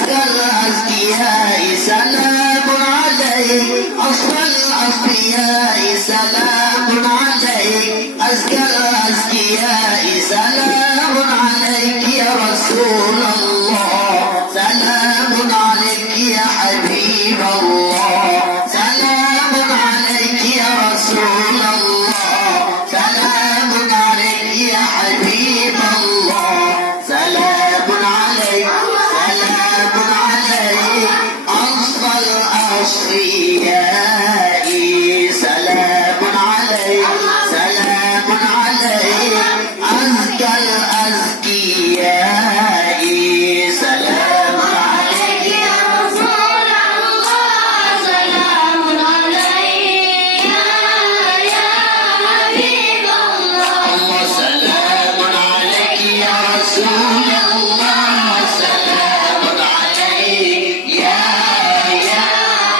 أزكى الأزكياء سلام عليك أصفى الأصفياء سلام عليك أزكى الأزكياء سلام عليك يا رسول الله سلام عليك يا حبيب الله سلام عليك يا رسول الله سلام عليك يا حبيب الله سلام عليك سلام عليك أصفى الأصفياء سلام عليك سلام عليك أزكى الأزكياء سلام عليك يا رسول الله سلام عليك يا حبيب الله سلام عليك يا رسول الله سلام عليك يا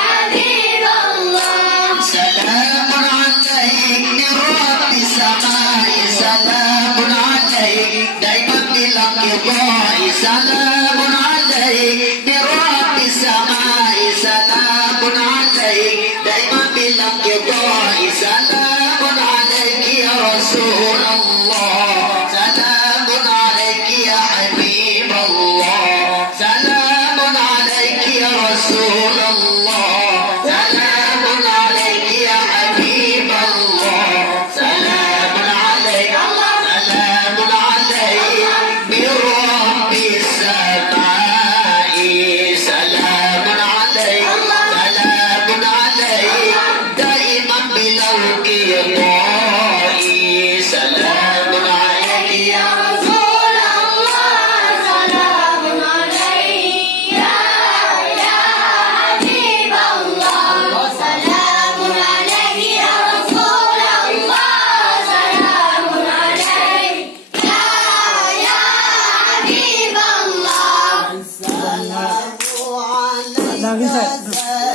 حبيب الله سلام عليك من رب السماء سلام عليك دائما بالانقضاء سلام عليك من رب السماء سلام عليك دائما بالانقضاء سلام عليك يا رسول الله سلام عليك يا حبيب الله سلام عليك يا رسول الله سلام عليك يا حبيب الله سلام عليك سلام عليك برب السماء سلام عليك سلام عليك دائما بالانقضاء سلام عليك يا رسول الله سلام عليك يا حبيب الله سلام عليك يا رسول الله سلام عليك يا حبيب الله Lagi, Sir.